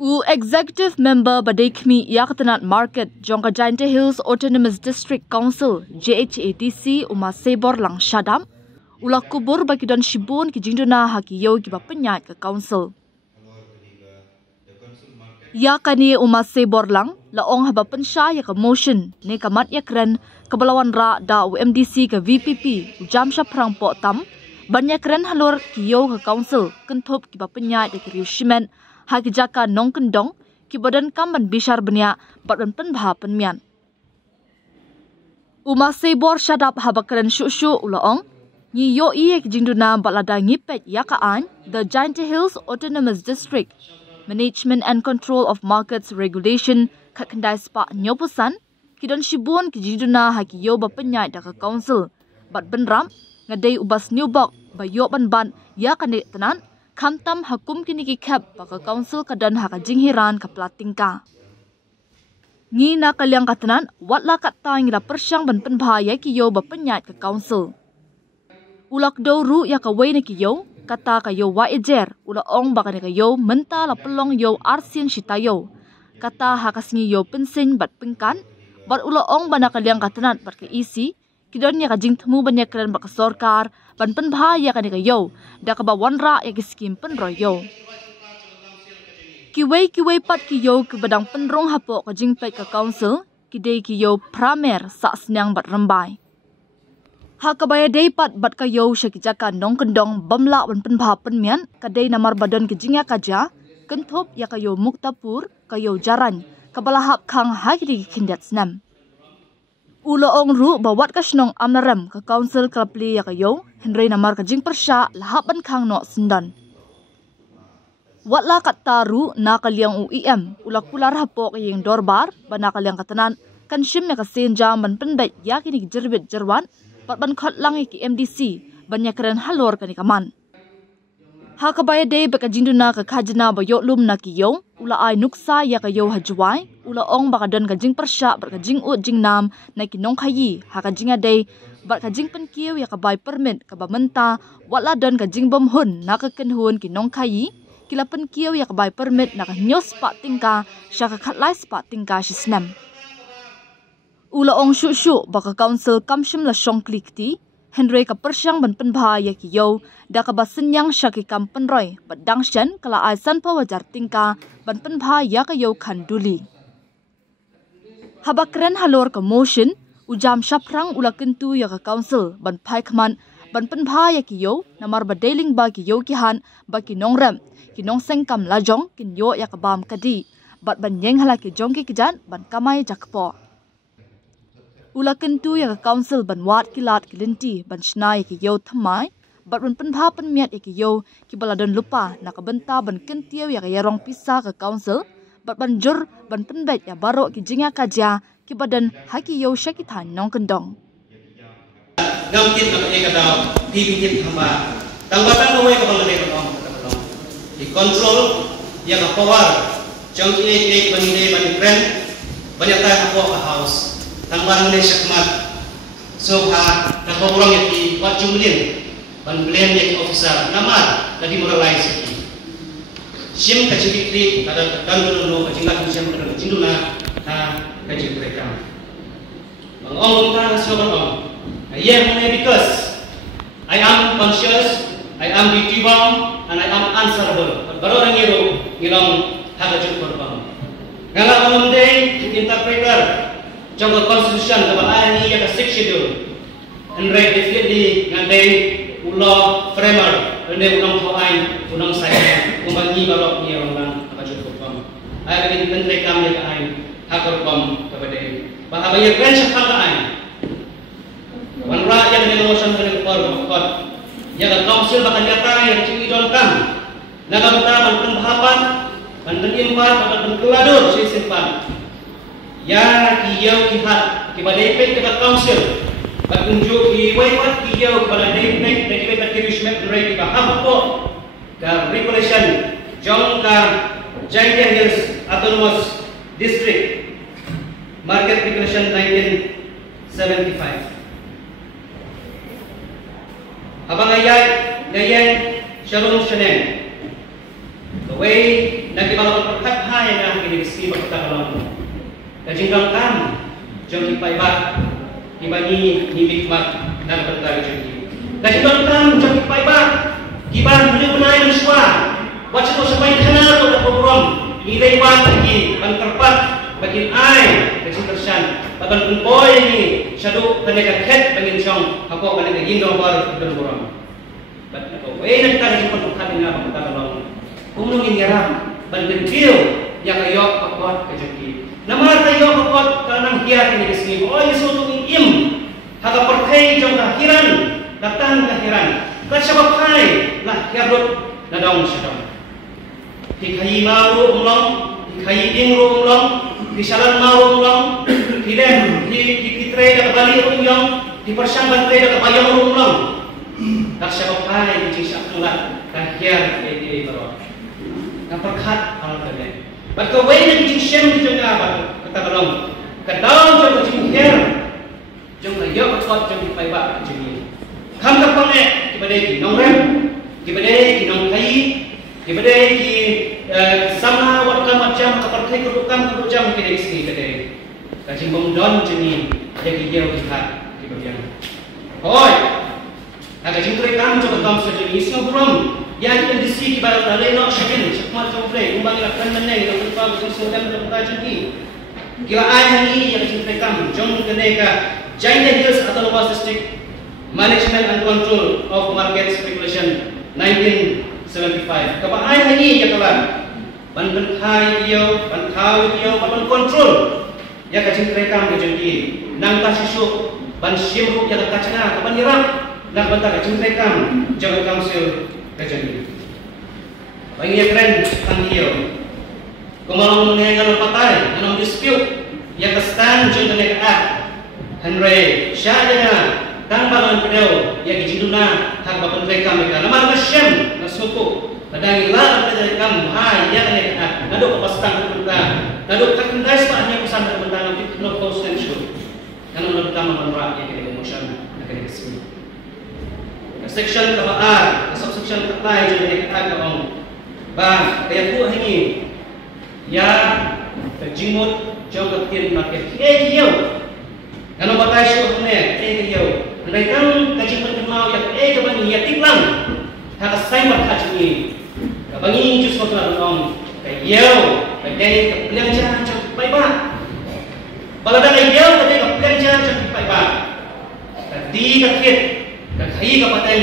U Executive Member Badekmi Yakatanat Market Jongka Jainte Hills Autonomous District Council JHATC Uma Sebor Lang Shadam Ula kubur bagi don shibun ki jinduna haki yo ki bapenya ke council. Ya kani Uma Sebor Lang laong haba pensya ya ke motion ne kamat ya keren kebelawan ra da UMDC ke VPP ujam syaprang po tam banyak keren halur ki yo ke council kentop ki bapenya ya ke riushimen haki jaka nong kendong ki badan kamban bishar benya badan penbha penmian. Uma Sebor Shadap haba keren syuk ulaong ni yo iye ki jinduna balada ngipet yakaan the Jainte Hills Autonomous District Management and Control of Markets Regulation kat kendai spa nyopusan ki don shibun ki jinduna haki yo bapenya da ke council bat benram ngadai ubas newbok bayo ban yakane tenan kamtam hakum kini ki kap baka council kadan haka jinghiran ka platingka. Ngi na kalyang katanan watla katta ngira persyang ban penbahaya ki yo bapenya ke council. Ulak do ru ya ka wei ki yo kata ka yo wa ejer ula ong baka ni ka yo menta la pelong yo arsin shitayo kata haka singi yo pensin bat pengkan bat ula ong bana kalyang katanan bat ke isi kidon ya ka jing temu banyak keren baka sorkar ban penbahaya ka ni ka yo da ka bawanra ya ki skim penroyo. Kiwei pat ki yo ke badang penrong hapo ka jing pet ka council kidei ki yo pramer sa senyang bat rembai. Hakabaya day pat bat ka yo syakijaka nong kendong bamla ban penbha penmian kadai namar badan ke jingya kaja kentop ya ka yo muktapur ka yo jaran kabalahap khang hagri kindat snam. Ulo ong ru bawat ka snong amnaram ka council klapli ya ka yo henry namar ka jing persya lahapan khang no sendan. Watla kat taru na kalyang UEM ulak pular hapo kayeng dorbar bana kalyang katanan kansyim ya ka senjam ban penbet ya kini jerbit jerwan pat ban khot langi ki MDC banyak keren halor kani kaman. Hakabaya day baka jinduna ka khajna bayo lum na ki yo ula ay nuksa ya ka yo hajwai ula ong baka don ka jing persya baka jing ut jing nam na ki nong khayi haka jinga day baka jing penkiw ya ka bay permit ka bamenta watla don ka jing bom hun na ka kenhun ki nong khayi kila penkiw ya ka bay permit na ka nyos pa tingka sya ka khatlai spa tingka shisnam. Ula ong syuk baka council kamshim la syong klikti henry ka persyang ban penbha ya ki yo da ka basenyang syaki kam penroy badang shen kala ai san pa wajar tingka ban penbha ya ka yo khanduli. Habakren halor ka motion ujam syaprang ula kentu ya ka council ban pai khaman ban penbha ya ki yo namar badeling ba ki yo ki han ba ki nongrem ki nong sengkam lajong kin yo ya ka bam kadi bat ban yeng hala ki jong ki kijan ban kamai jakpo. Ula kentu ya ka council ban wat kilat kilinti ban shnai ki yo thamai bat ban penbha penmiat ki yo ki baladon lupa na ka benta ban kentiau ya ka yarong pisa ka council bat ban jur ban penbet ya baro ki jinga kaja ki badan haki yo syakitan nong kendong. Ngam kit nak eka daw PPT hamba tangbatan away ka balade ko di control ya ka power jong ek banide ban friend banyak ta ko ka house tangban le syakmat so ha na borong yaki wat jumlin ban blame yaki officer namar tadi moralize yaki sim ka chikri kada dando ka jinga ka sim ka jinduna ha ka jikreka bang ong ta so bang I am because I am conscious, I am duty bound, and I am answerable. Barorang ngirong hagajut korbang. Ngala manumday interpreter jong constitution ka baani ya ka 6 schedule. And right definitely ngandai ulo framer ende unang hoain unang saya kumbangi barok ni orang hagajut korbang. Ay ka intentray kam ya ka ay hakorbang ka badai. Bahabaya kan siya kalaan. Wanra yang melosan dengan korban, yang council bahkan nyata yang cikidon kam, naga betapan pembahapan, penimpan, penkelador simpan. Ya kiyau kihat kepada efek kepada council, berunjuk kiwaiwat kiyau kepada efek dari kepada kirishmet mereka baham po dan regulation jongka Jainte Hills Autonomous District Market Regulation 1975. Abang ayat ngayen shalom shanen. The way nagibalak perkatha hai na kini si bakta kalong kajingkang kam jong ipai ba ibani ni mikmat dan bertari jadi kajingkang kam jong ipai ba kiban beli benai muswa wacce to sampai kana to program nilai wan lagi banterpat bagin ai kajing tersan bagan kumpoy ni syadu kaneka khet bagin chong ako kaneka gindo bar berborong bat ko nang tari pun kami nga bakta kalong umnungin garam banding kio yang ayok akot kejaki nama tayo akot kanang hiya kini kesini oh yeso tu im haga perthai jong kahiran datang kahiran kasabab hai lah hiarut nadong syadong hikai mau umlong hikai ding ro umlong disalan mau umlong hidem hikitre da bali umyong dipersang bantre da bayong umlong kasabab hai dicisap nulat kahiar edi baro perkat alam kalian. Berkawin yang cincin di tengah batu kata belum. Kadang jauh cincin, jauh ayam kuat jauh dipai bak cincin. Kam kapangnya dibadai nongrem, dibadai nong kai, dibadai di sama waktu macam kepercayaan kerukan kerujam kita isi kadai. Kacing bongdon cincin jadi jauh dihat di bagian. Hoi, agak cincin kam coba kam sejenis isi ngobrol. Yang kondisi kibar dalai nak syakin cakmat komplek umbang lakukan meneng dan lupa bersama dalam perkajian ini. Kira ayah ini yang diceritakan jom keneka Giant Hills atau Luas District Management and Control of Market Speculation 1975. Kapa ayah ini yang kawan bantai dia, ban kontrol yang diceritakan kejadian nang tak susu ban simru yang kacana kapan irap nak bantai diceritakan jangan council kejadian. Bagi keren tangkio. Kemalang mengenai patai, dalam dispute yang kestan contohnya keat. Henry syadana tanpa kedau yang dijiduna hak bapak mereka mereka. Nama Masyam nasuku. Padang ilah dari kamu hai yang keat. Nado kepastang kita. Nado kakendai sepatnya pesan terbentang nanti no consensual. Karena nado utama menrak yang kita emotion akan kesini. Section kebaar, subsection ketai jadi kita kaum. Bah, kayak buah ini, ya kejimut jauh kecil market. Yo, kalau batai syukur ni, yo. Mereka kejimut kenal yang coba ni ya tiklang. Hak saya berkat ini. Bangi jus kotor orang. Kayak yo, kayak belanja cakap baik. Balada kayak yo, kayak belanja cakap baik. Tadi kekit. Kahi kapatay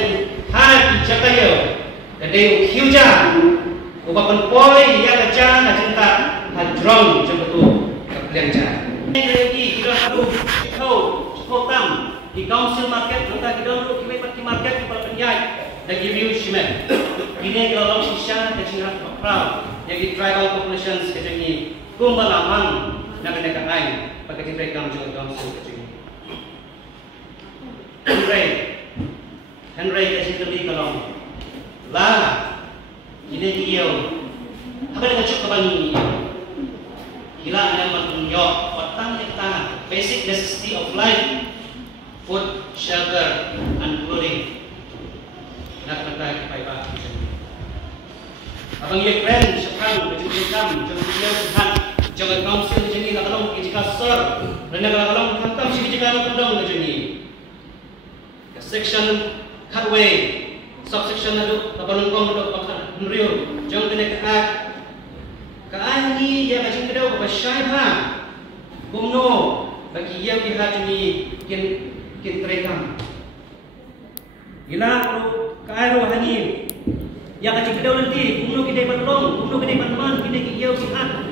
hati jakayo kadai hiuja ubapan poi ya kaca na cinta hadrong jembetu kebelanjaan ini kita harus tam di council market kita dulu kita market kepada penyai dan review shipment ini kalau sisa kecil proud yang tribal populations kecil kumbalamang nak kena lain pakai kita council kecil Henry kasih tadi kalau lah ini dia apa dengan cukup bani gila ada matunyo petang kita basic necessity of life food shelter and clothing nak kata baik-baik abang ye keren sekarang berjumpa jangan jangan council jadi kalau jika sir dan kalau hantam sih jika kendong jadi section cutaway subsection nado kabalungkong nado bakal nrio jong kene ka ni ya kajing kedaw ba syaiha bumno bagi ya ki hajmi kin trekam gila ro kairo hani ya kajing kedaw nanti bumno kidai batlong bumno kidai manman kidai ki yau sihat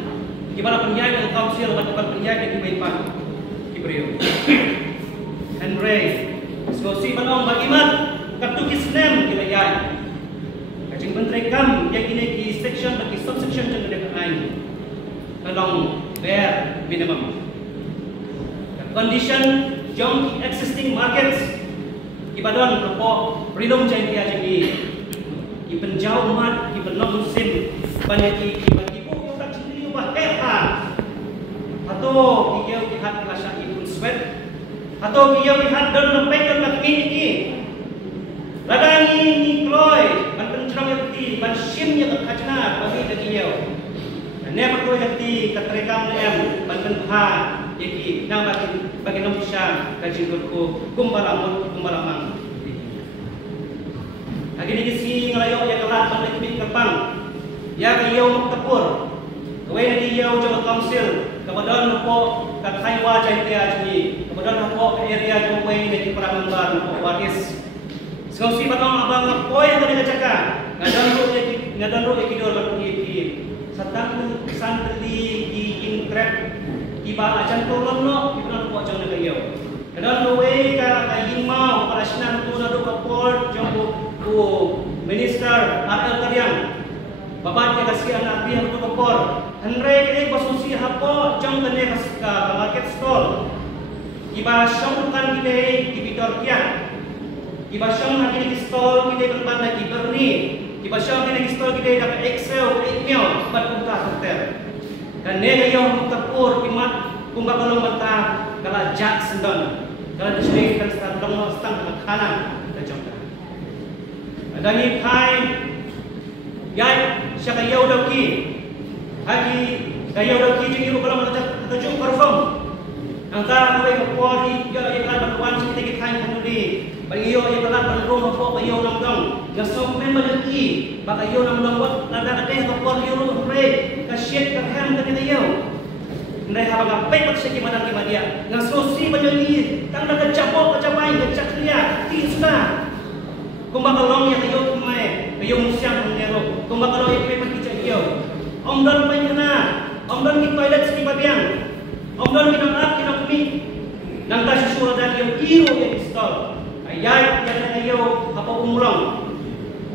ki bala penyai dan council ban penyai ki baipan ki brio Henry skosi manong bagimat kartu kisnem kita ya. Kacing menteri kam yang ini di section bagi subsection yang ada lain. Tolong bare minimum. The condition jong existing markets ibadon kepo freedom jadi jadi. Ipenjau mat ipenok musim banyak bagi buku tak sendiri ubah heha. Atau dia lihat rasa ikut sweat. Atau dia lihat dan lepaskan bagi ini. Ladang ini kloy, banten cerang yang putih, ban sim yang kacana bagi dia. ne perlu jati katrekam nem banten ha yaki nang bagi nom pisang kaji ko kumbalamang agini gisi ngalayo ya kelat pandai kepang ya kayo muktapur kawai na diyaw jo council kemudian po kathai wa jai tia jini kemudian po area jo kawai na di paramembar po waris Skosi batong abang poy ang kanila tsaka ngadon ro ikidor batong iki satang sandali in trap iba ajan tolong no ibran po ajan nagayo ngadon ro way ka kayin mau para sinan tu na do kapor jong ko minister Arel Karyang babat ya kasi ang nabi ang kapor hanre kini basusi hapo jong kane ka market stall iba syong kan gide ibidor kya Iba siyang nakinig stall kita berpan lagi berni. Iba siyang nakinig stall kita dapat Excel, email, bat punta hotel. Dan nega yung kapur pimat kung bakalong mata kala Jack Sendon. Kala disini kan standong no stang makanan kajong. Ada ni pai yai siya kayo daw ki. Hagi kayo daw ki jadi kalau mata tujuh perform. Angka kawai kapur di ya yang kan batuan kita kita kanudi. Bagi iyo yang telah berumah po kayo ng dong. Gasok member lagi. Baka iyo ng dong nada ate kapor iyo re kasyet kaham kanila iyo. Ndai habang apay pat sa kimadang kimadia. Ngasosi banyali kang nagajapo kajabay nagjakliya tisna. Kung baka long ya kayo kumay kayo musyang nero. Kung baka long ikay patkitsa iyo. Om don pay na. Om don ki toilet sa kibabiyang. Om don kinang kinakumi. Nang tasusura dahil yung iro yung install. Ayat yang ayo apa umrong.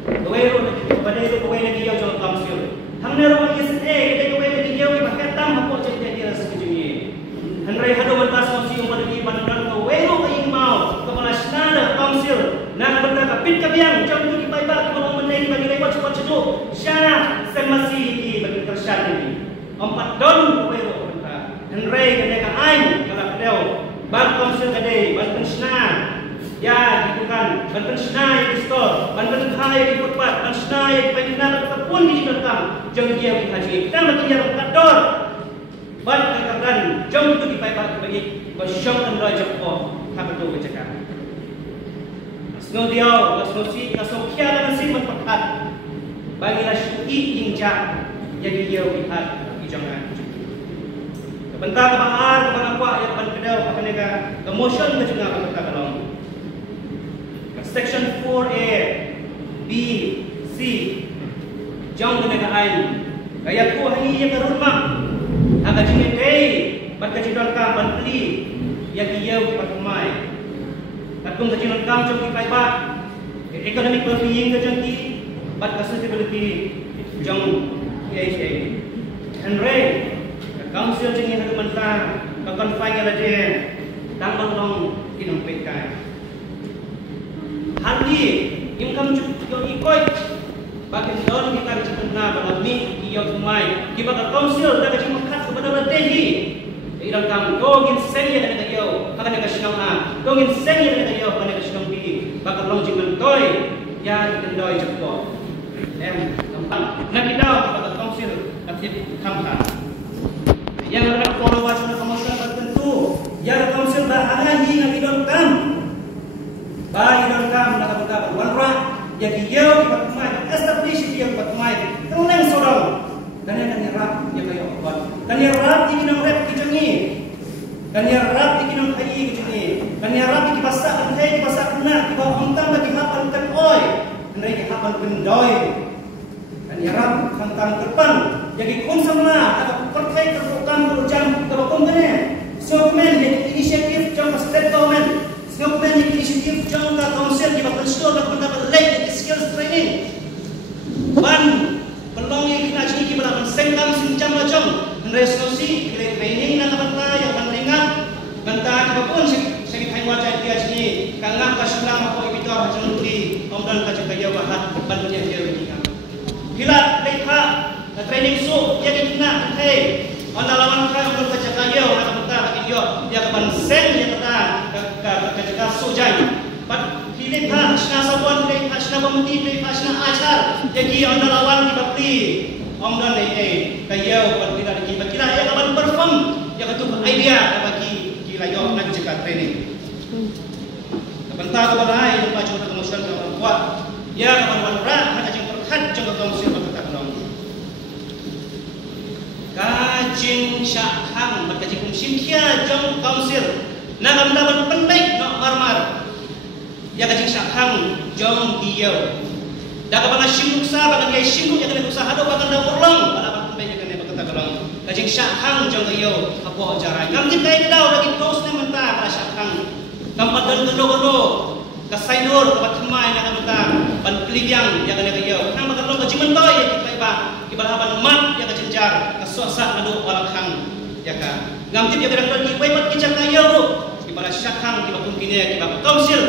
Kawai ro pada itu kawai lagi yo jong kamsil. Hamne ro lagi se kita kawai lagi yo ki paketam hapo jadi dia sekejuni. Hanrai hado mantas kamsil pada di bandan kawai ro kaing mau kepala senada kamsil. Nak benda kapit kabiang jong tu di paiba kalau menai bagi lewat cepat cedu. Syana semasi di bagi kersyat ini. 4 don kawai ro benda. Hanrai kena ka ain kala kedau. Bang kamsil kade bang pensna. Ya, gitu kan. Banten senai di store, banten kaya di footpath, banten senai penginap ataupun di dalam jeng dia haji. Kita mesti yang kador. Ban katakan jeng tu dipaipat bagi basyong dan doa jeppo. Apa tu bercakap? Snow dia, snow si, snow kia dan si menpekat. Bagi rasyui injak yang dia lihat di jangan. Bentar kebahar, kebahar kuat yang berkedau akan nega kemotion ke jangan berkata kalong. Section 4A, B, C, jauh dengan ain. Gaya ku hangi yang kerumah. Agak jengit berkejiduan kam bantli yang ia berkumai. Katung kejiduan kam jauh kipaibat. Economic well-being kejangki, bat sustainability jauh EHA. And Ray, council jengi hadu mentah, kekonfine yang ada tambang long kinampikai. Handi income yung ikot bakit doon kita dicipta na balami iyo tumay kiba ka council daga jing makat ko bada dehi ilang kam dogin senya na kayo akan nagasinong na dogin senya na kayo akan nagasinong bi bakit long jing mentoy yan kendoy jeppo em tempat na kidaw kiba ka council kapit kamka yang ada follow-up na kamusta tertentu yang council bahangi na kidon kam bayi dan kam nakabagabag wanra yagi yaw ipatmay establish yaw ipatmay tenang sorong kanya rap ya kayo obat kanya rap ikinang rap kijangi kanya rap ikinang hayi kijangi kanya rap ikipasa kantay ikipasa kena ibaw hangtang lagi hapal tepoy kanya hapal pendoy kanya rap hangtang terpan yagi konsam na perkay terpukam berjam kabakong kanya so men yagi inisiatif jang state government government initiative jang ka council di bakal store na pendapat late skills training ban pelongi kita jadi kita sengkam sincam macam resolusi training na kapatla yang pentingan bantah apapun segi hai wajah dia sini kangak kaslam apa ibitor hajan uli omdan ka jaya bahat bantunya dia begini hilat leha training su ya kita hey onda lawan ka omdan ka jaya na kapatla iyo dia kapan sen dia kata ka sujai pat pilih ha sna sabon pilih ha sna pemti pilih ha sna ajar jadi onda lawan di bakti dan kayo pagkila lagi pagkila ya kapan perform ya katu idea bagi kila yo nak jika training. Kapan ta balai lepas coba kemudian ke kuat ya kapan wanra hanya jeng perkat coba kemudian berkata dong. Kajing syahang berkajing kumsin kia jong kausir nak dapat pendek nak marmar ya kajing syahang jong diau dah kapag simuk sa bagan kay simuk ya kena usaha do bagan daw urlang pada apa pendek kena berkata golong kajing syahang jong diau apo jarai ngamti kay daw lagi post na menta para syahang kampat dan gendo kasainur kapat hemai na kamta ban piligyang ya kena kayo nang magalong kajing mentoy ya kita iba ibalaban mat ya kajenjar kasosa adu walakhang ya ka ngamti ya berang lagi wepat kijak kayo ro ibala syahang kiba kumpine kiba kausil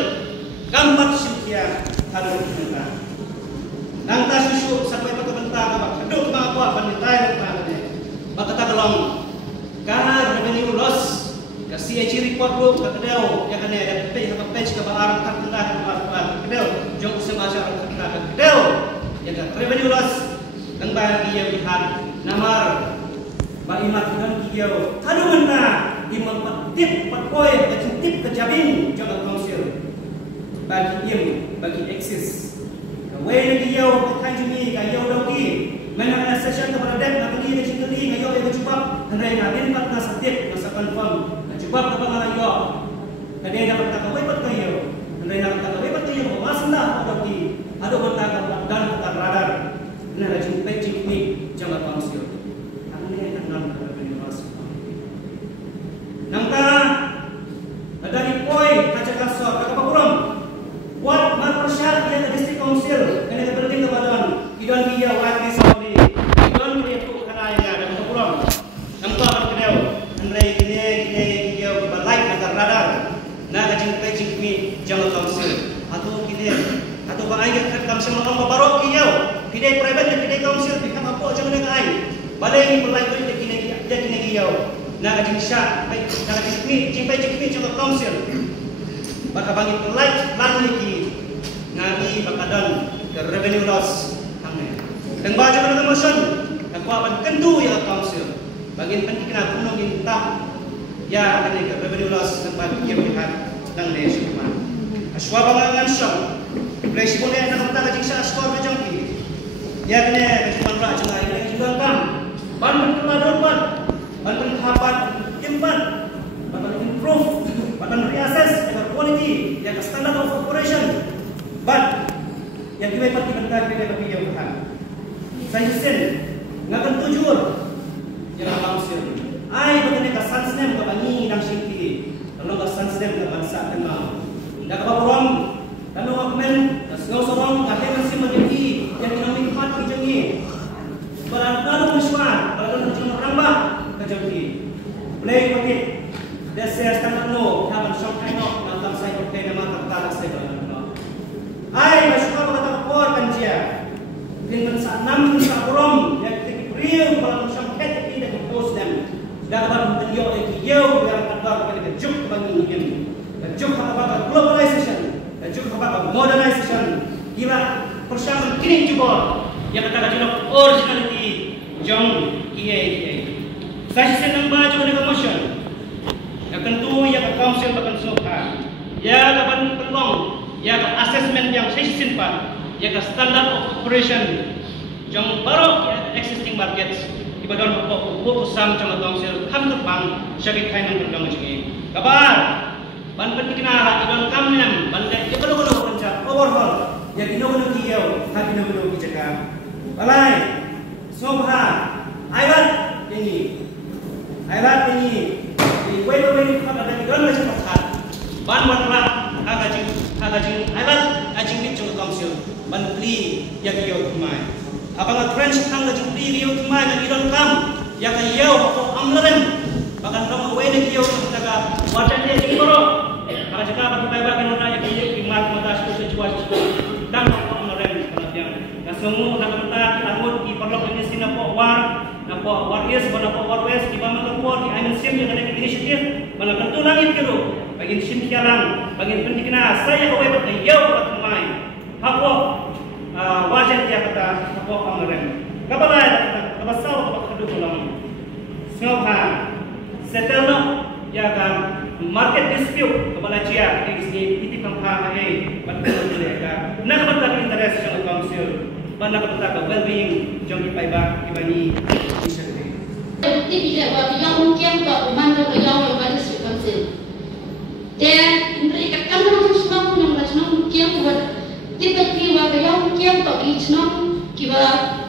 gambat sintia adu menta nang ta susu sampai patebenta ka keduk ma apa panitay ta ne bakata golong kahar revenue loss kasi ciri report ro ka kedau ya kane ada page ka page ka barang ka tengah ka kedau jong usem asyar ka kedau ya ka revenue loss nang bagi ya lihat namar ba imat dan kiyo hadu menta imam patip patpoy ka tip ka jabin jong kausir bagi im bagi eksis way kiyo ka jimi ka yo dogi mana ada session kepada dem na kali ni cikeli kayo yang cepat hendai ngatin pat na satip na sa confirm cepat ka pangalayo kadai dapat ka way pat kayo hendai dapat ka way pat kayo masna dogi ado banta ka dan ka radar na rajin pecik ni jangan manusia ane nan ka mas nangka dari poi kaca kasor ka pakuram buat masyarakat yang district council kena berhenti kepada idon dia wakil saudi idon dia tu kanaya dan kepulang nampak apa kedau andai kini dia balai agar radar na kajing pecing mi jangan council atau kini atau bangai kat council orang baru kiau kini private kini council pihak apa jangan ngai balai ni balai tu kini dia kini kiau na kajing syak baik na kajing mi jimpai jimpai jangan council baka bangit light plan lagi ngari bakadan ke revenue loss hangnya dan baca pada motion aku akan kendu ya council bagian penting kena kuno minta ya akan ke revenue loss tempat dia melihat tentang desa cuma aswa bangan syok place boleh nak kata kajik sa skor macam ni ya kena cuma ra cuma ini juga kan ban kemadon ban hapat impan ban improve ban reassess agar quality yang standard of operation but yang kita dapat dibentar kita bagi dia bukan saya sen ngakan tujuan yang manusia ai bagaimana ka sansnem ka bani nang singki kalau ka sansnem ka bansa tema dak ka borom kalau akmen ngau sorong ka heman sim menjadi yang dinamik hat kijengi barang muswa barang cuma rambah ka jengki play patit desa standar no kapan shop kaino nang sai ko kay nama ka sai ba ai masuk kata por kanjia dengan sa nam sa borom yang real balang sam ket ini dan post them dapat mendio yo yang ada pada juk bagi ini dan juk apa globalization dan juk apa modernization gila persamaan kini juga yang kata kata originality jong kiai saya senang baca dengan motion yang tentu yang council akan suka ya dapat tolong ya assessment yang saya simpan ya standard of operation yang baru existing markets ibadah fokus sam jangan council ham terbang syakit kain yang terdang macam kabar ban penting kena idon kamnem ban ya kalau pencak overhaul ya dino kiau ha dino kijaga balai sobha aibat ini di way ada idon macam apa ban warna agajing aibat ajing ni cung council ban pli ya kiau tumai abang trench hang ajing pli kiau tumai na idon kam ya kiau ko amlarem bakan dong way ni kiau taga wajan dia ni boro aga jaka ba kai ba kenona ya kiau kimat mata su situasi dan ko amlarem panatiang kasungu na kanta amut ki perlu ini sinapo war yes bana po war west di bama ko di amen sim yang ada inisiatif bana tentu langit kiro bagi sim kialang bagi penting kena saya ko webet yau bat mai hapo wajan dia kata hapo amren Kapalai kapasau kapak kedua kolam. Sengapa settle no ya kan market dispute kapalai cia di sini itu kampa betul mereka. Nak betul interest yang council, mana betul well-being jom ipaiba ibani inisiatif. Bukti tidak bagi yang mungkin tak memandang yang berbasis council. Dan mereka kan harus semua yang macam mungkin buat kita kira yang mungkin tak ichno kira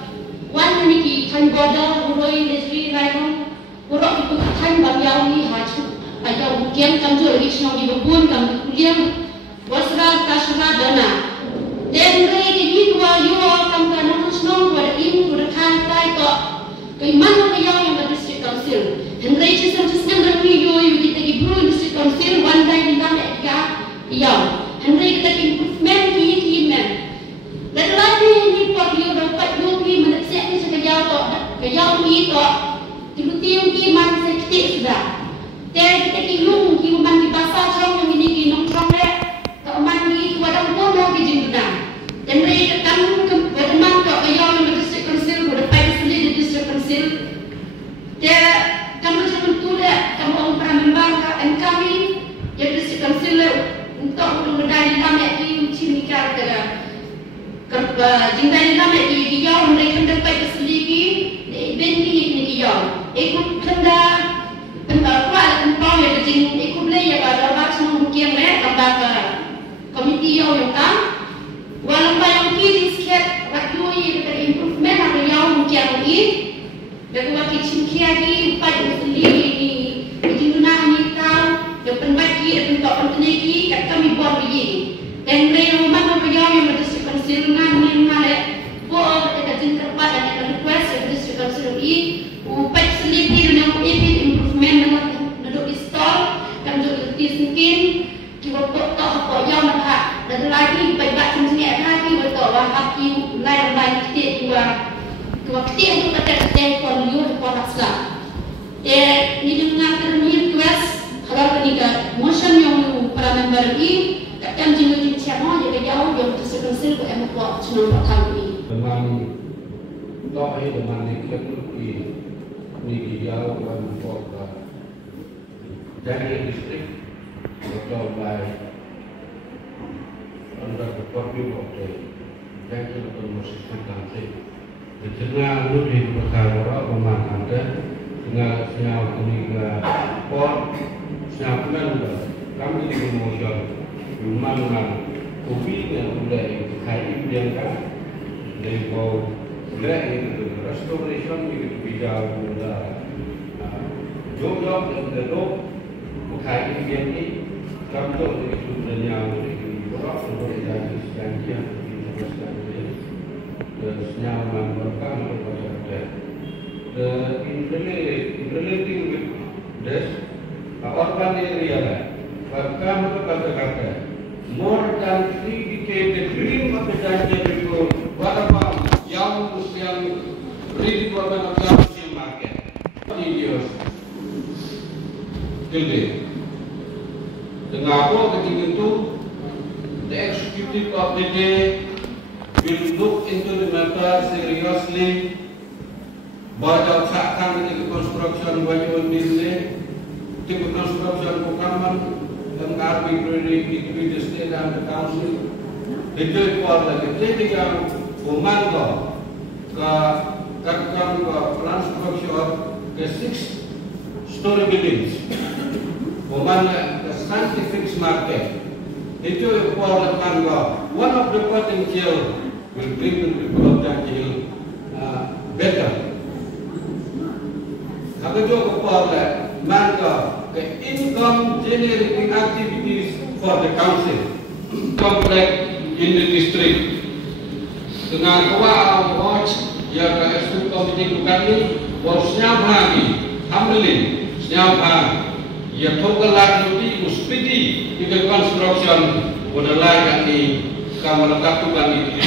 one ni time border uroi lesbi lain uroi itu time bagian ni hacu ayah mungkin kan tu ichno kira pun kan kuliah wasra kasra dana. Dan mereka ini dua yo kan kan harus semua buat ini buat kan tai tak keimanan yang berbasis council. Henry Chisholm Chisholm video kita ibu district council one time di dalam ya Henry kita improvement ki men dan lagi ni pot yo dapat yo ki manusia ni sekejap ni to tilu-tilu ki man sekti sudah dan kita ki lung ki man di pasar trong yang ini ki nong trong le to man ki wadang pono ki jingna dan mereka kan berman to yo yang district council berpai sendiri di district council dia kamu jangan tulis kamu orang pernah membaca dan kami yang district council untuk mengendali nama di uji nikah kerja jindai nama di yang mereka dapat keseligi bendi ini yang ikut kena kuat empau yang jin ikut leh yang ada macam mungkin leh lembaga komiti yang kan walaupun yang kiri sikit waktu ini improvement ada yang mungkin ini dan waktu cingkia ni pada sendiri ni guna ni tahu yang penbagi untuk penteniki kat kami buat begini dan mereka memang yang berdistrict council dengan buat dekat jengkel pada dan request yang district council ini upaya sendiri yang improvement untuk install dan untuk disingkin kita buat apa yang nak dan lagi baik macamnya lagi betul haki lain kita juga waktu itu pada telefon liur kuasa. Dan ni dengan termini request kalau ketiga motion yang para member ini takkan jenuh siapa jadi jauh yang tersekensil ke emak buat senang bakal ini. Dengan doa dengan nikmat ni jauh dan buat jadi distrik atau by under the purview of the Council of the Muslim Country. Dengan lebih berkara rumah anda dengan senyap ketiga pon senyap anda kami di kemudian mana kopi yang sudah dihadirkan dari bau dari restoration itu bijak muda jodoh dan jodoh bukan ini kami tu itu dunia ini orang untuk jadi sekian senyaman berkah kepada kita. In relating with this, urban area, berkah kepada more than 3 decades, the dream of the Janja people, what about young ready to open up the Muslim market? 3 years till date. Dengan apa ketika itu, the executive of the day will look into the matter seriously. Baca cakap ketika construction wajib building, ketika construction bukan dan arbitrary between the state and the council. Itu kuat lagi. Ketika memantau ke construction ke 6-story buildings, memantau ke scientific market. Itu kuat lagi. One of the potential will bring the people of Janja better. Kalau juga kepada maka the income generating activities for the council, complex in the district. Dengan kuat watch yang eksekutif komite kami, bosnya lagi, hamilin, siapa yang total lagi uspiti di construction pada layak ni. Kamu lakukan itu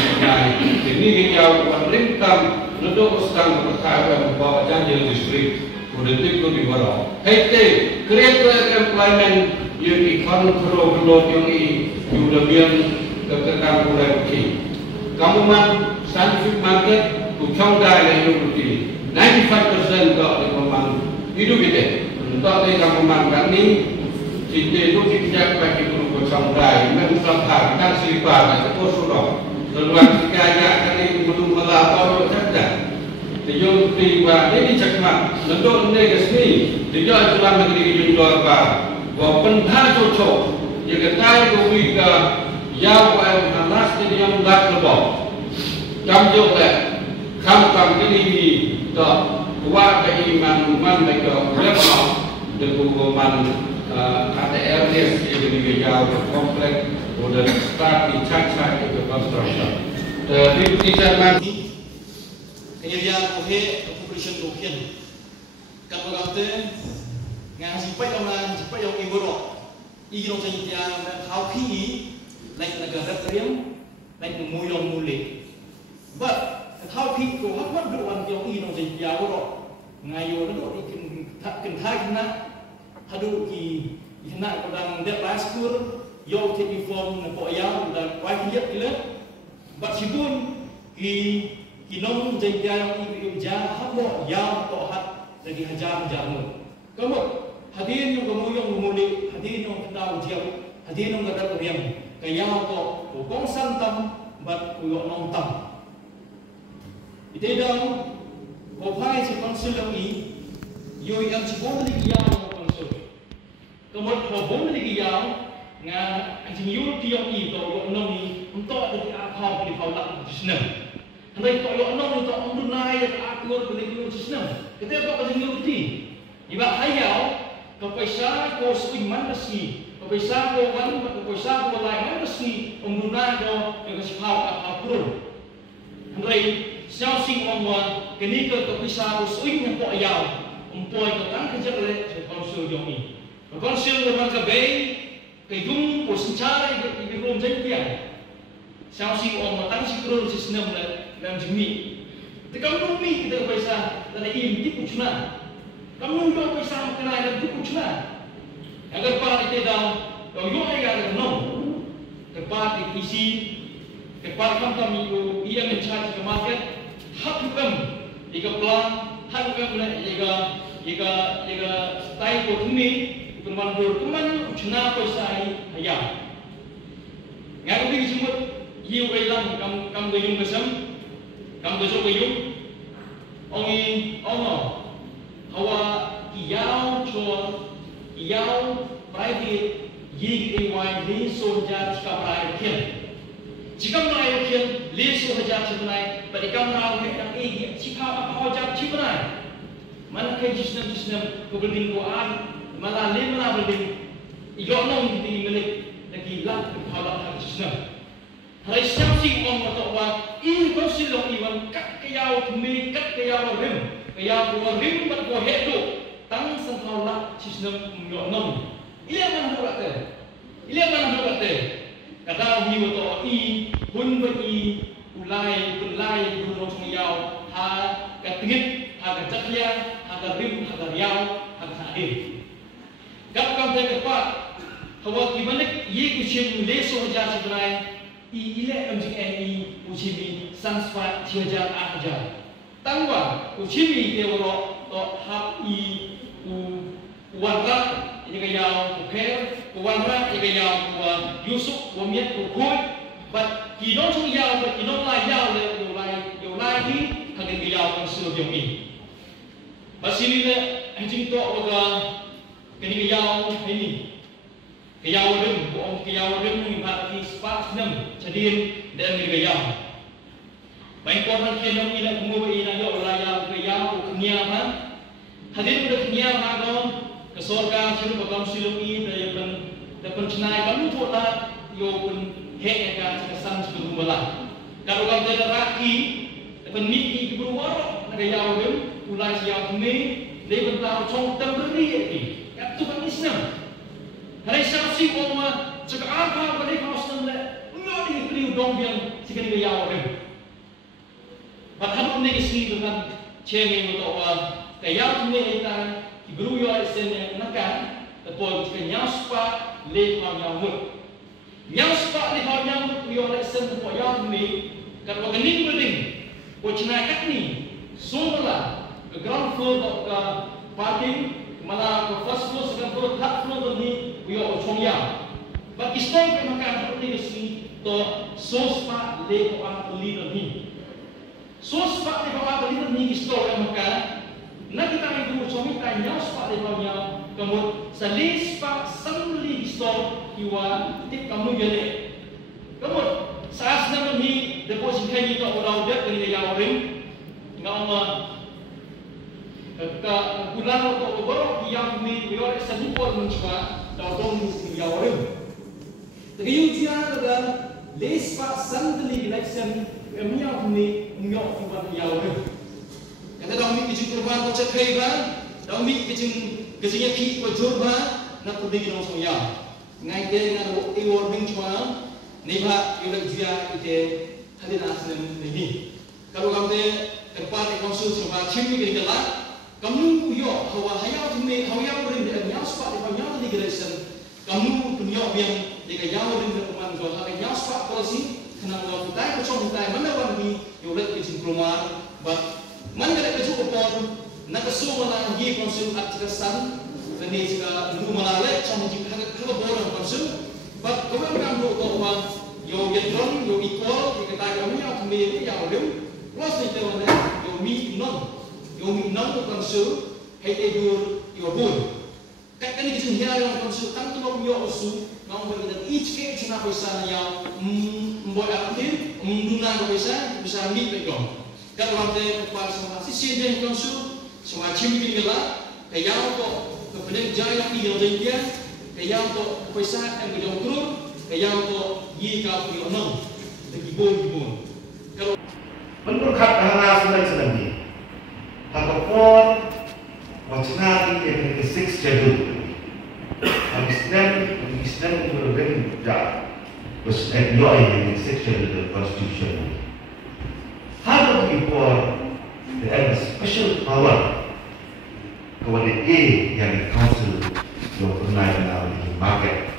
ini jauh pemerintah untuk sedang berkaitan bahwa Janja distrik politik itu di bawah. Hei, create employment yang kontrol yang sudah biar ketekan mulai. Kamu man scientific market của trong đài này luôn thì 95% gọi là pemain hidup kita. Untuk dari pemain kami kita itu tidak bagi grup trong đài mempertahankan sifat atau kosorok. Seluruh sekaya kali belum melapor saja. Tiyong tiba ini cakap untuk negasi dia dalam negeri jumlah apa? Walaupun dah cocok, dia kata kopi ke yang panas jadi yang dah lebok. Kamjok le, kam ini tak kuat bagi iman mereka lebok. Dengan ATRS yang lebih jauh kompleks, sudah start dicacah itu construction. Di Jerman kenyarian oke population token kat bagate ngang simpai orang simpai yang iboro igno sentia how pi like negara teriam like muyong mule but how pi ko hat do wan yang igno sentia boro ngayo do ikin thai kena hadu ki kena kodang de paskur yo take form na ko ya dan wai lihat ile but sibun kinong jadi yang ibu jah habo yang tohat lagi hajar jamu. Kamu hadirin yang kamu yang memulih hadirin yang tahu jauh hadirin yang kata kalian kaya ko kong santam bat kuyok nong tam. Itu dah kopai sekonsul ini yo yang sebom lagi yang konsul. Kamu sebom lagi yang ngah anjing yul tiang itu yo nong ni untuk dari apa di paulat senang. Andai tak yo nong tak umur naik atur beli sistem. Kita tak pasang ngerti. Iba hayau ke pesa ko seiman besi. Ke pesa ko wan ke pesa ko lain besi umur naik ko ke sepau atur. Andai siao sing omwa kini ke pesa ko seiman ko yau. Umpoi ko tang kerja le konsul yo ni. Konsul orang ke bay ke jung ko secara di rum jengkian. Siao sing omwa tang sikrul sistem le dan jemi. Kamu mungkin kita bisa dari ini tipu cuna. Kamu juga bisa mengenai dan tipu cuna. Agar pada itu dah, kalau yo agar no, kepada isi, kepada kami itu ia mencari ke market, hak hukum, jika pelan, hak hukum jika style kami, teman cuna bisa ayam. Ngaku ini semut, hiu belang kamu gayung besam. Kamu besok bayung, orang hawa iau cor, iau private, yig away leso hajat jika merayu kian. Jika merayu kian leso hajat cipenai, pada kamu merayu yang jika apa hajat cipenai, mana kau jisnem kebelding kuat, malah lima belding, iau nong di milik lagi lah kepala hajat jisnem. Hari siang sih orang kata wah, ini kau silong iwan kat kayau tumi kat kayau rim bat kau hedo tang sengkau lah sistem menyonom. Ia mana mana kata kata hiu to i pun bagi ulai burung kayau ha katingit ha kacakya ha rim ha riau ha hadir. Kau tanya apa? Hawa kibalik ye kucing leso jasa berai. Ile MGNI ucibi sanspa tiajar ajar. Tangwa ucibi dewo to hap warra ini kayau uker warra ini kayau Yusuf wamiat ukut but kinong chung yau but kinong lai yau le yo lai hi hagin kayau konsul yung ini. Basini le anjing to waga kini kayau ini. Kayau rim, buong kayau rim mengibati sepak senam, jadiin dan bergayau. Baik korban kian ila kumubai ina yo raya kayau kenyaman. Hadir pada kenyaman dong kesorga siru bakam silui dapat cenai kamu tulah yo pun hek ka kesan sebelum bala. Kalau kamu tidak raki dapat miti keberuar kayau rim ulai siap ni lepas tahu cong terberi ini. Kat tu kan Islam. Hari saksi orang cakap apa pada kawasan le, enggak ini beliau dong yang sekian kayau rim. Padahal ini isi dengan cengeng atau kayau ni kita ibru yo isen nakan, tapi jika nyaspa lekau nyamuk, nyaspa lekau nyamuk yo isen tu kayau ni kalau kening berding, Pocina kat ni, semula ke ground floor ke parking, malah ke first floor, second floor, third floor ni, yo chongya. But istong ke makan ni si to sos pa le ko ang leader ni. Sos pa le ko ang leader ni istong ke makan. Na kita itu chomi ta nyau pa le ko nyau, kemudian salis pa samli istong iwa tip kamu gele. Kemudian saat nama ni deposit kaji tu orang dia kena yang orang ngam ke bulan atau berapa yang ni biar sebuah mencoba dalam yang orang. Tapi ujian adalah lespa sandali election yang ni ngok buat yang orang. Kata dalam ni kecil korban macam kaya, dalam ni kecilnya ki kujurba nak pergi dalam semua. Ngai dia dengan iwar mencoba. Niba yulang jia ite hadir asal ini. Kalau kamu tempat konsul sebab ciri kita lah, kamu yo hawa hayat ini hawa berin dan yang sepat di banyak legislation. Kamu punya yang jika yang berin dan peman jual ada yang sepat polisi kena kalau kita kecil kita mana wangi yulang kecil keluar, but mana kita kecil upon nak semua lah ye konsul aktifan, jadi jika dulu malah cuma jika kalau borang konsul. But kalau kamu tahu bahawa yo yedron yo equal kita kami yang kembali yang orang plus itu mana yo mi non tu konsul hei yo bun. Kat ni kita hiar yang konsul tanpa lo yo usu ngam berada each case na pesa yang membuat aktif menggunakan pesa bisa mi pegong. Kalau kita pas sama sisi yang konsul semua cimpi gila kaya to kemudian jaya yang dia kaya untuk pesa yang berjauh turun, kaya untuk ye kau pergi onong, gibon. Kalau menurut kata senang ni, takkan wacana ini yang 6 schedule, Islam itu lebih dah, was enjoy yang 6 schedule constitution. How do we for the special power kepada A yang council yang pernah di market.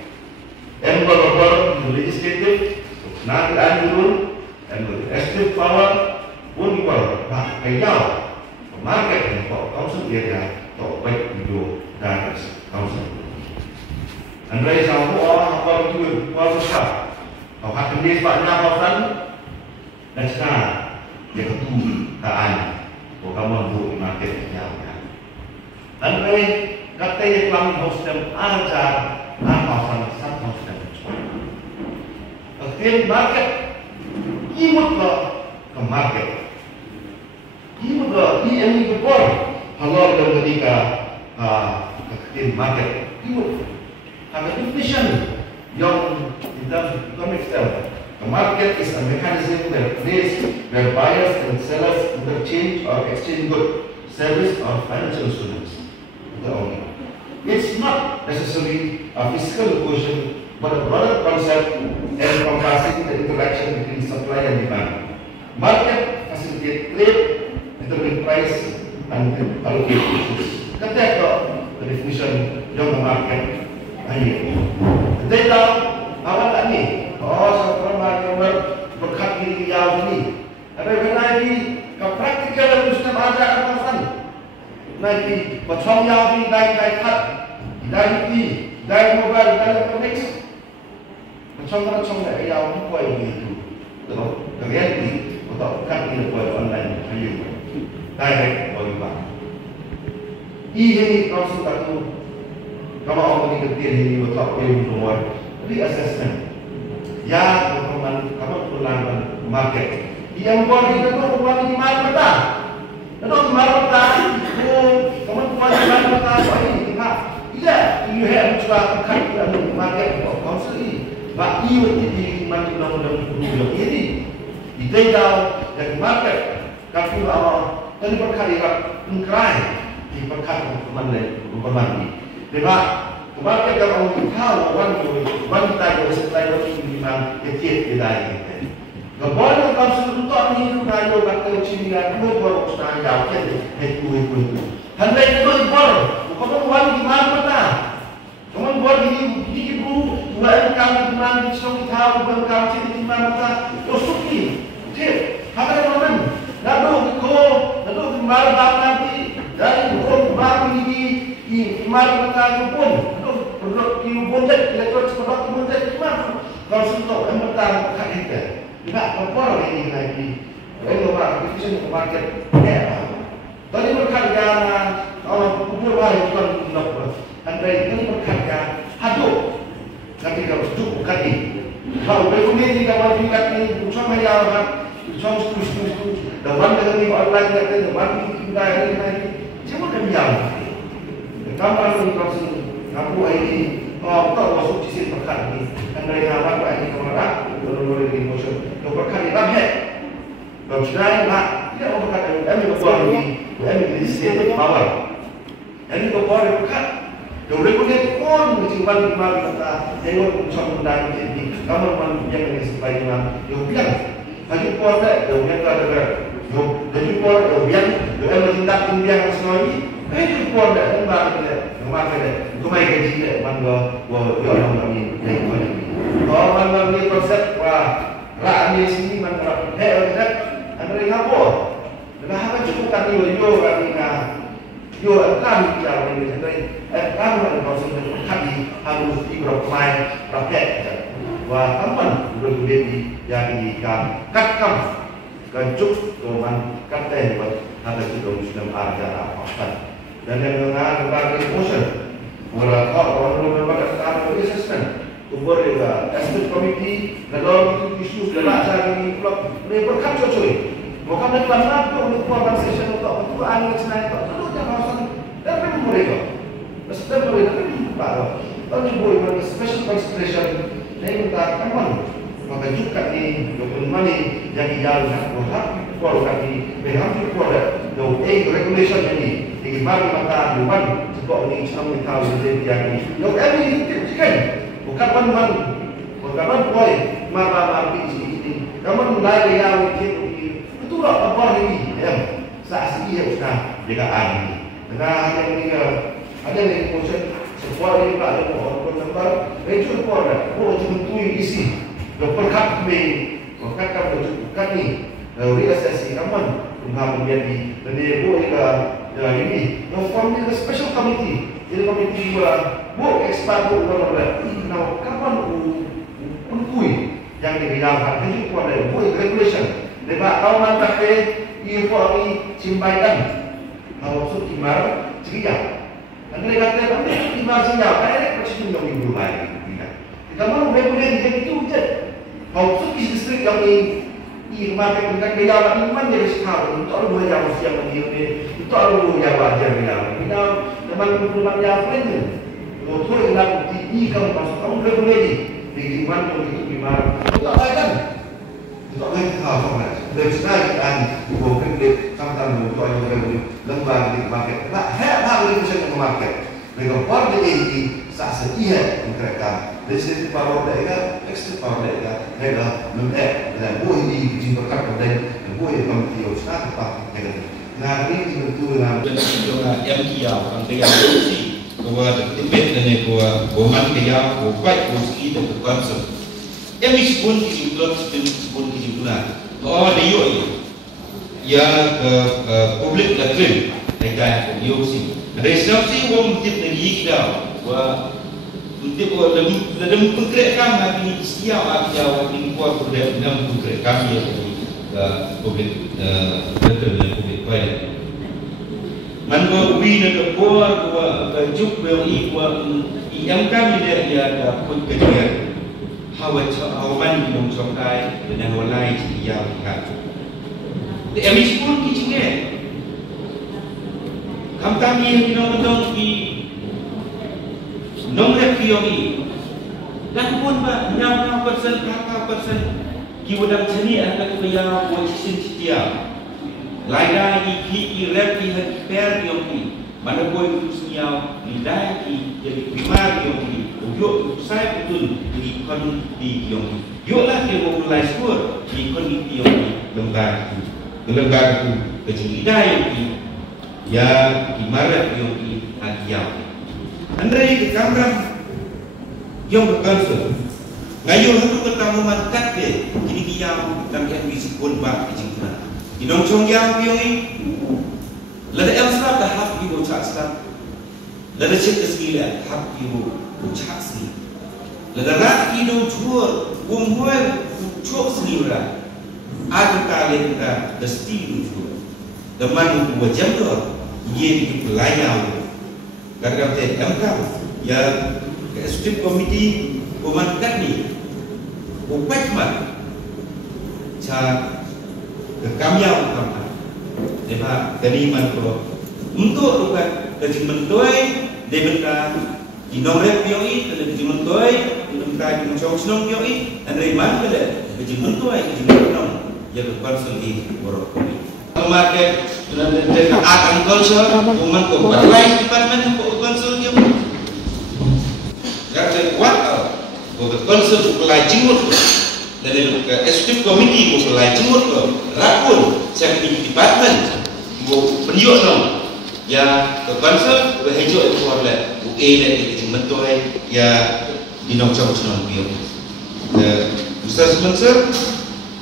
And the legislative, not rule, and the executive power, pun equal. Nah, kayau, market and council area, to baik itu dan council. And raise our apa itu, apa besar. Kalau hak ini sebabnya apa kan? Dan sekarang dia ketu kaan, kamu untuk market yang. And raise kata yang kami hostem ajar apa sana hostem. Akhir market, imut ke market, imut ke ini berpor. Halal dan ketika akhir market, imut. Ada definition yang in terms of economic term. The market is a mechanism that plays where buyers and sellers interchange or exchange goods, service or financial instruments. It's not necessarily a physical equation, but a broader concept encompassing the interaction between supply and demand. Market facilitates trade, determine price, and allocate issues. Kata the definition yang market ini. Data awal tak ni. Sekarang berkat diri yang ini. Ada lagi ke praktikal sistem ada apa san? Nanti macam yang ini dari kat, dari mobile, dari connect. Macam yang boleh itu. Terus reality atau kat ini boleh online ayu. Direct boleh buat. Ini konsul satu. Kalau orang ini ketir ini betul boleh buat. Jadi assessment. Ya, kamu pulang market. Yang boleh itu buat di mana kita? Kalau di mana kita? Kamu buat di mana kita? Ini kita. Tidak, you have to cut the market for council. But you di mana undang-undang ini? Di data dari market, kamu tadi berkali mengkrai di berkat mana? Sebab market kalau kita wanita yang setelah itu memang kecil bedanya. Kalau kamu untuk ini kalau kata cina dua baru setengah jam itu. Hendak itu dibuat. Kamu buat di mana kita? Kamu buat di ibu, buat kamu di mana di sana kita buat kamu di mana kita. Osuki, cip. Apa yang mana? Dah lalu kembali nanti dari burung baru di kembali mata pun, lalu kiubun dek, kita cepat kiubun dek gimana? Kalau sentuh empetan kaget, tidak apa ini lagi. Kalau orang itu sih market, tadi berkarya orang kubur wahai tuan nak, andai ini berkarya, aduh, nanti kalau cukup kaki, kalau berkumpulan di kamar juga ni, bukan hanya orang, bukan setuju, dalam dengan ni online kita, dalam ni kita ini, cuma demikian. Kamar ni kalau kamu ini, tak masuk sisi berkat ni, andai kamar ini kamar, lalu di motion, kalau berkat ni ramai. Kalau sudah nak, dia orang berkata, kami berbuat ini, kami disediakan power. Kami berbuat berkat. Kalau boleh pun simpan di mana kata, tengok usaha dan jadi, kamu yang ini supaya mana, yang bilang, bagi kuasa, yang bilang ada, yang kuasa, yang bilang, yang bertindak tinggal semua ini, itu kuasa, yang mana, itu mai gaji dia, mana, orang kami yang mana. Orang kami konsep, rakyat di sini mana, konsep. Andai ngapor, dah apa cukup kami yo kami yo akan jauh ini andai akan ada proses kami harus diberapai rakyat. Wah kapan berbudi yang dikan kakam kancuk teman kata buat ada juga muslim ada apa dan yang mengenai berbagai emotion mula orang berbagai cara assessment kubur juga estate committee dalam isu dalam cara ini blok ini berkat cuy bukan dari mana tu untuk buat session untuk betul anu senai tu lalu jangan pasang dan mereka mesti mereka baru tapi boleh special consideration ni minta kawan maka juga ni doktor mani yang jalan berhak kalau kami berhak kepada the regulation ini di mana mata bukan sebab ni sama tahu jadi yang ini kan bukan man bukan boy mama ini kamu mulai yang itu apa ini yang saksi yang sudah jagaan ini dengan yang ada yang proses sebuah ini ada orang bertempat itu pun cuma isi berkat kami berkat kami berkat ni realisasi kamu menjadi dan dia buat ini form ini special committee jadi committee buat expert buat nah kapan unkui yang dibilang itu pun ada buat regulation Lepas kau nak ini cimbaikan, kalau sudah timar sekian. Anda kata apa? Timar sekian, kan? Macam yang minggu hari. Kita mahu regulasi jadi itu je. Kalau sudah distrik yang ini market kita gaya ini mana jadi sekarang? Itu ada dua yang mesti yang ini, itu ada dua yang wajar yang kita teman teman yang friendly. Kalau tu nak ini kamu masuk kamu regulasi. Di mana pun itu timar, itu apa kan? Untuk kita tahu kan, dari sekarang bukan di sampai untuk yang lembaga di market. Nah, hal ini bisa di market. Mereka pada ini sahaja ia mereka. Dari sini power mereka, extra power mereka membuat dan buat ini diberkat dan buat komite usaha apa mereka. Nah, ini betul dengan yang kiau, yang sih, bahwa tempat dan bahwa kiau, buat kursi dan konsep. Yang disebut kesimpulan bahwa dia ya publik lakukan dekat diusi. Resolusi wong tip negeri kita bahwa untuk dalam konkret kami hari setiap hari awak kuat pada dalam konkret kami publik betul dan publik baik. Mango wina keluar juk beli yang kami dia dapat kerja. Hawan yang sampai dan walai yang kat. Emis pun kicingnya. Kami yang kita di nomor kiomi. Dan pun ba 60% kiwadang seni akan bayar posisi setia. Lain iki irep di per kiomi. Mana boleh terusnya lidai jadi primar kiomi. Yuk saya betul di kon di Yong. Yuklah dia mulai skor di kon di Yong lembaga itu kecil dai ya imarat Yong akiau. Andai ke kamera Yong berkonsol. Ngayo itu ketemu mantat ke jadi dia kami yang bisa pun bak kecil. inong chong yang pioi lada el srap da hak ibu chak srap lada chet skila hak ibu chak ski lada rat ido chur umhoy chok sliura adu kale ka da sti chur da man bu jamdo ye di pelayau kadang te MK ya executive committee Oman Katni Opekman cha kekamyau kampan deba dari man pro untuk luka dari mentoi debenta inorep yoi dari mentoi debenta inong snong yoi dari man kele dari mentoi dari menong ya berparsel di borok kami market dan akan konsul Oman ko lain department ko konsul dia kata what konsul supply jimut dari executive committee ko supply jimut ko rapun secretary department ko pendiok dong ya konsul behejo itu oleh UE dan itu mentoi ya dinong chong bio Ustaz sponsor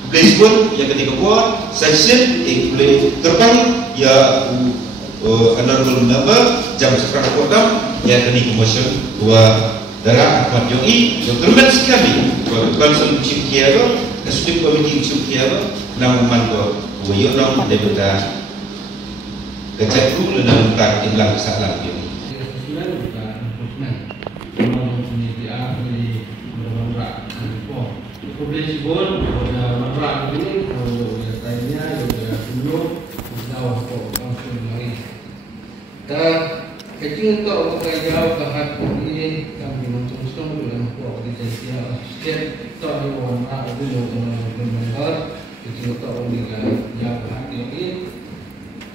place pun yang ketika buat session boleh terbang ya honorable member jam sekarang program yang dari commercial buat darah Ahmad Yoi yang terlibat sekali konsul musim kiara executive committee musim kiara namun ko wayo nang debata kecek dulu dan tak hilang salah dia kecil untuk jauh ke hati ini kami mencontoh dalam organisasi setiap tahun warna itu member kecil untuk jauh ke hati ini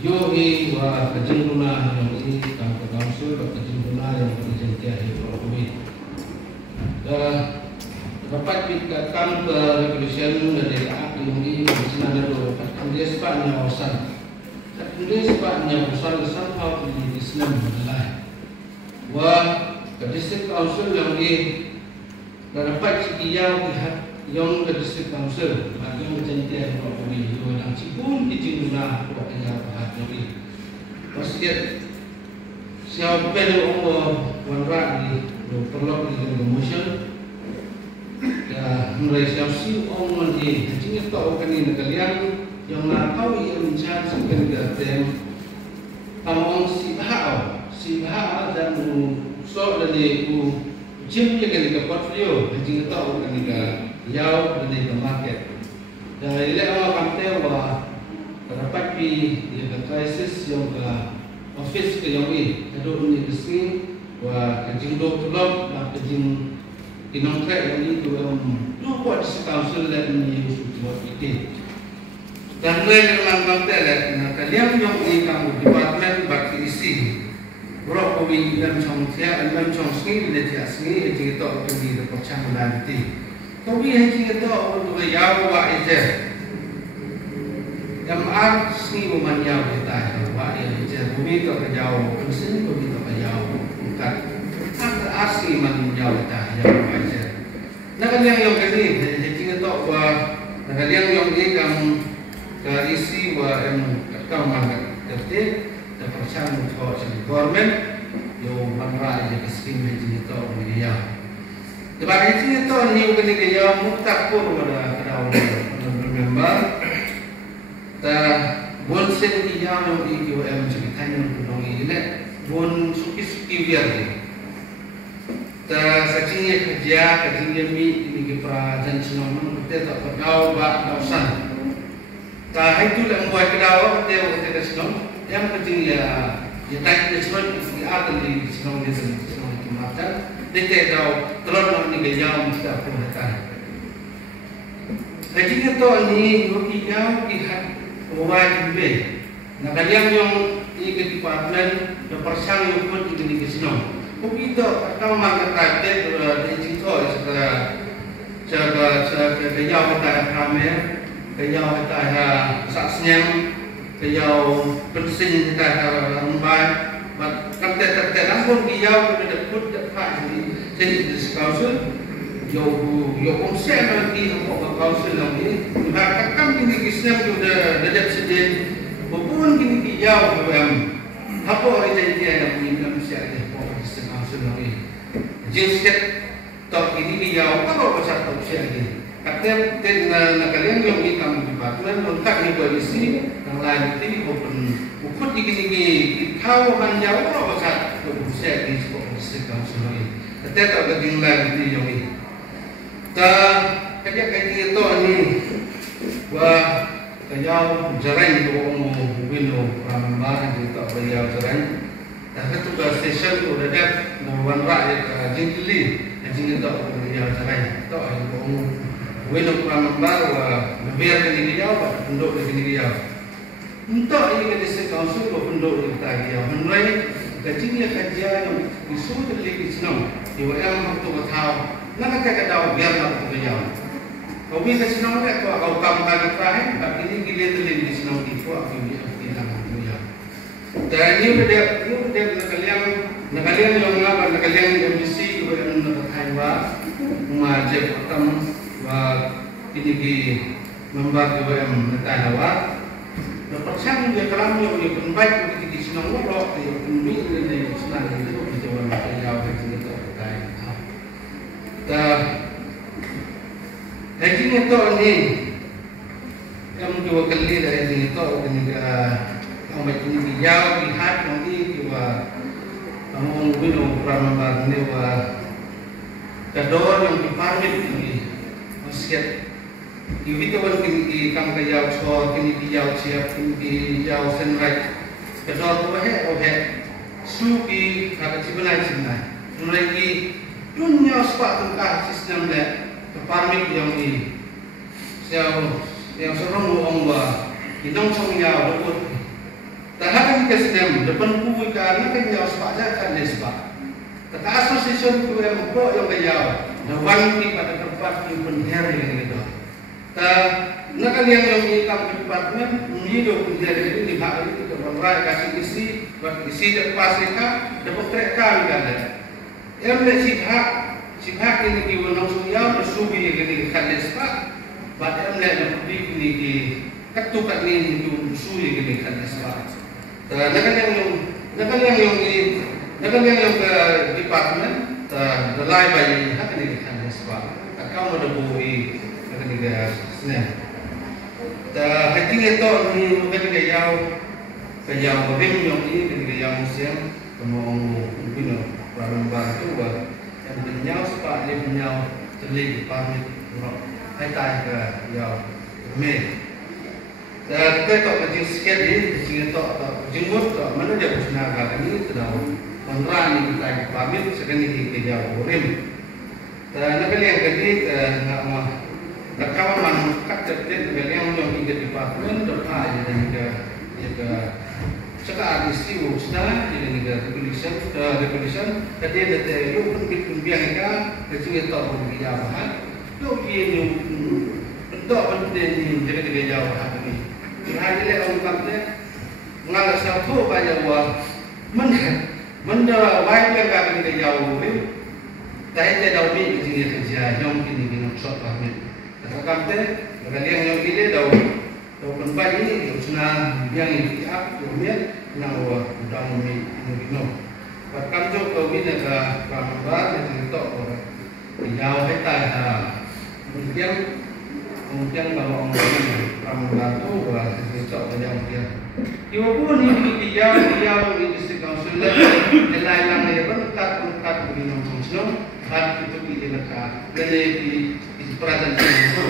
yogi wa kecil guna yang ini kami kausul kecil guna yang organisasi ini dapat dikatakan ke revolusi dari api ini di ada dua dia sepatnya wasan dia sepatnya wasan somehow di Islam adalah wah ke district council yang dapat sekian pihak yang ke district council yang menjadi yang cipun dijinuna wakilnya pihak ini pasti siapa yang wanra di perlu di promotion ya mulai siap-siap orang di hanya tahu kan ini kalian yang nak tahu yang mencari sebagai tem tamong si bahau dan so dari jim yang di portfolio hanya tahu kan ini jauh dari market dan ini awak kampanye bahwa dapat di krisis yang ke office ke yang ini ada universiti wah kejing doktor nak kejing inong track yang itu buat di council dan ni buat itu dan mulai dalam konteks kalian yang ini kamu department bagi isi berapa wing dan congsia dan congsi bila dia sini itu kita akan di percang nanti tapi yang kita untuk jauh wa aja yang sini bukan jauh kita wa aja bumi itu jauh sini bumi itu jauh bukan asli man jauh kita jauh aja nah kalian yang ini jadi kita wa kalian yang ini kamu isi wa kau mangkat tertib dan percaya untuk government yang manra yang keskin menjadi tahu dia. Sebab itu ni bukan dia mutak pun pada member. Tak bon sen dia yang IQM ceritanya untuk ini bon suki biar dia. Tak saksinya kerja mi ini kita jangan kita tak tahu bak dosan. Tak itu yang buat kedau kita senang. Yang penting ya tak senang di atas di senang di senang itu macam. Dia tahu terlalu ni gaya mesti apa nak. Jadi kita ni bagi jauh pihak wajib be. Nak kalian yang ikut department yang persang yang pun ikut di senang. Tapi itu kalau makan target di situ jaga gaya kita kamera kaya kita saksnya kaya penting kita lambai mat kata langsung dia pada put dekat jadi council yo konsep nanti apa kaunsel nanti bahkan kini kisah sudah ada presiden maupun kini jauh apa orang jadi yang punya manusia ini apa kisah kaunsel nanti jadi tak ini jauh apa pasal kaunsel ini katanya kalian yang ikam di departemen lengkap ni koalisi yang lain ini open ukut gini tahu hanya apa pasal kaunsel ini apa kisah kaunsel ini katanya tak ada tinggal di yang ini kerja itu ni wah kayau jaran itu orang wino ramai juga kayau jaran tapi tu station tu ada nawan rakyat jingli itu kayau jaran tu orang wino ramai wah biar ni kayau penduduk ni kayau untuk ini kita sekausul penduduk kita kayau mengenai kajian yang isu terlibat senang yang waktu tahu nak kata tahu biar nak berjaya. Kau bisa senang tak? Kau kamu faham? Tapi ini gila terlebih di senang itu aku ini nak berjaya. Dan ini kalian yang mengapa kalian yang mesti kepada nak kaiwa, majib pertama, ini di membuat kepada menetahawa. Dapat sang dia kalam yang baik di senang orang, dia pembi ini senang itu menjawab berjaya itu. Lagi ni tu ni, yang dua kali dari ni tu ni orang macam ni jauh lihat nanti kita orang wino ramai ni wa kador yang diparmit ni masih ini tu orang kini kang kaya so kini jauh siap kini jauh senrai kador tu suki kata sebenarnya lagi dunia sebab tentang sistem dia keparmit yang di yang serong orang hidung songnya luput terhadap sistem depan kubu karena kan jauh sebab kan dia sebab tentang asosiasi tu yang membuat yang jauh nawan di pada tempat yang penher yang itu nak kalian yang ikam departemen hidup penher itu di hak itu orang kasih isi depan mereka dapat mereka kan yang sihak ini di undang sosial bersubi ini kades pak, pada yang lebih ini di ketukan ini di bersubi ini kades pak. Nakal yang ke departemen, belai bayi hak ini kades pak. Kau ada bui nak ini ke sini. Hati itu ni bukan kaya berim yang ini kaya musim kemau bina. Ramai tu yang menyau sebab dia menyau terlibat pamit orang hai tai ke yang me. Dan kita tak kerja sikit ni, kita tak jenggot tak mana dia bersenaga ini sedang menerani kita pamit sekali kita jauh rim. Dan nak yang kerja nak kawan kat tertib yang kita departemen depan jadi sekarang istiwa sudah di negara revolution tadi ada lu pun biang kan kecil tak pun dia bahan lu ini bentuk penting jadi jauh hari ini hari ini orang kata mengalah satu banyak wah menda baik kan kita jauh ni tapi dia dah ni di kerja yang ini dengan shot kami kata kalian yang pilih dah penbaik ini senang yang ini kemudian nawa udang mi no bahkan jo kami negara rambar yang itu orang jauh hetai kemudian kalau orang rambar tu itu yang dia ibu pun ini dia ini disekausul nilai lang dia berkat begini macam hat itu di negara dari di peradaban itu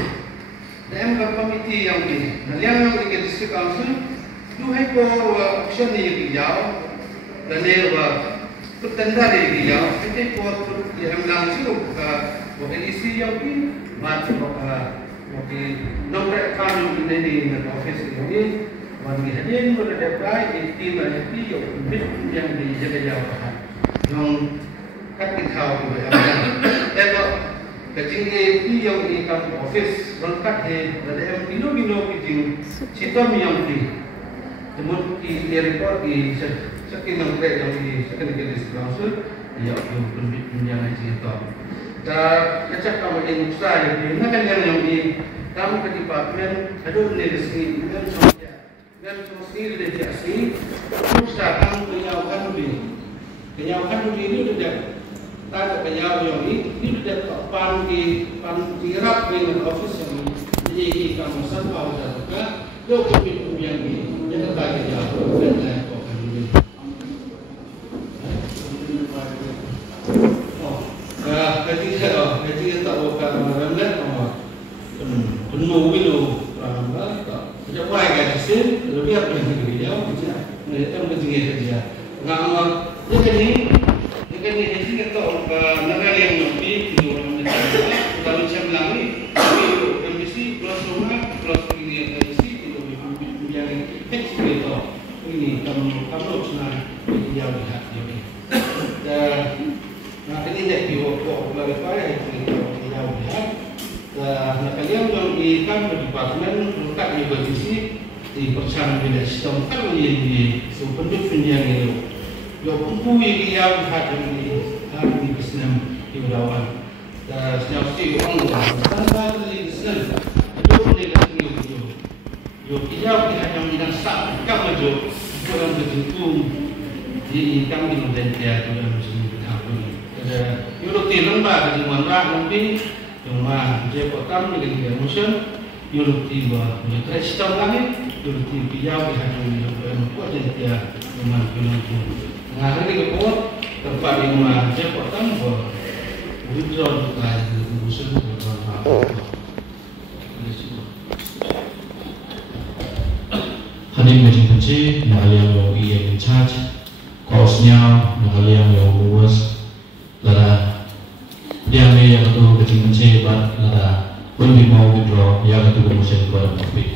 dan komite yang ini yang disekausul Duhai ko option ni jauh dan dia bertanda dia jauh itu ko yang langsung ke polisi yang ini macam di nomor kami ini di office ini bagi hadir pada apply tim yang dijaga jauh yang kat tahu dan kecil yang di office lengkap ada yang bino kecil sitam yang di Kemudian di report di sekian yang yang di sekian kali langsung, ya, yang pendidikan yang cerita. kacak kamu yang saya ini kan yang di kamu ke departemen aduh nih sini dan sosial dedikasi terus datang penyaukan ini udah tak penyau yang ini udah pan dirap dengan office yang di kawasan Bawah Jakarta do kopi yang ini yang bagi jauh dan lain ketika tak bukan ramai penuh wilu ramai tak macam apa yang ada sih lebih apa yang dia kerja mereka menjadi kerja ngamal ini kita negara yang lebih di orang negara kalau macam lagi yang mesti plus ini yang mesti itu yang eksperimen ini kamu senang dia lihat ini nah ini tidak diokok verify itu tidak lihat nah kalian yang di departemen letak di posisi di percaya dengan sistem kalau di supervisi yang itu yo kumpul yang lihat di bisnis di bawah setiap orang tanpa di bisnis itu boleh yo dia yang dengan sak kamu jo orang begitu di kami dan dia dalam European lembah di mana nanti cuma dia pertama dengan emotion European bah mereka sistem lagi European dia berhubungan kuat dan dia memang hari ini kepot tempat di mana dia pertama bah withdraw lagi emotion Hadir meeting kunci, yang in charge, kosnya, yang luas. Lara dia yang itu kecil bat lara pun mau withdraw yang itu kemudian kepada publik.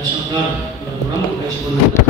Saya berkurang berkurang sebenarnya.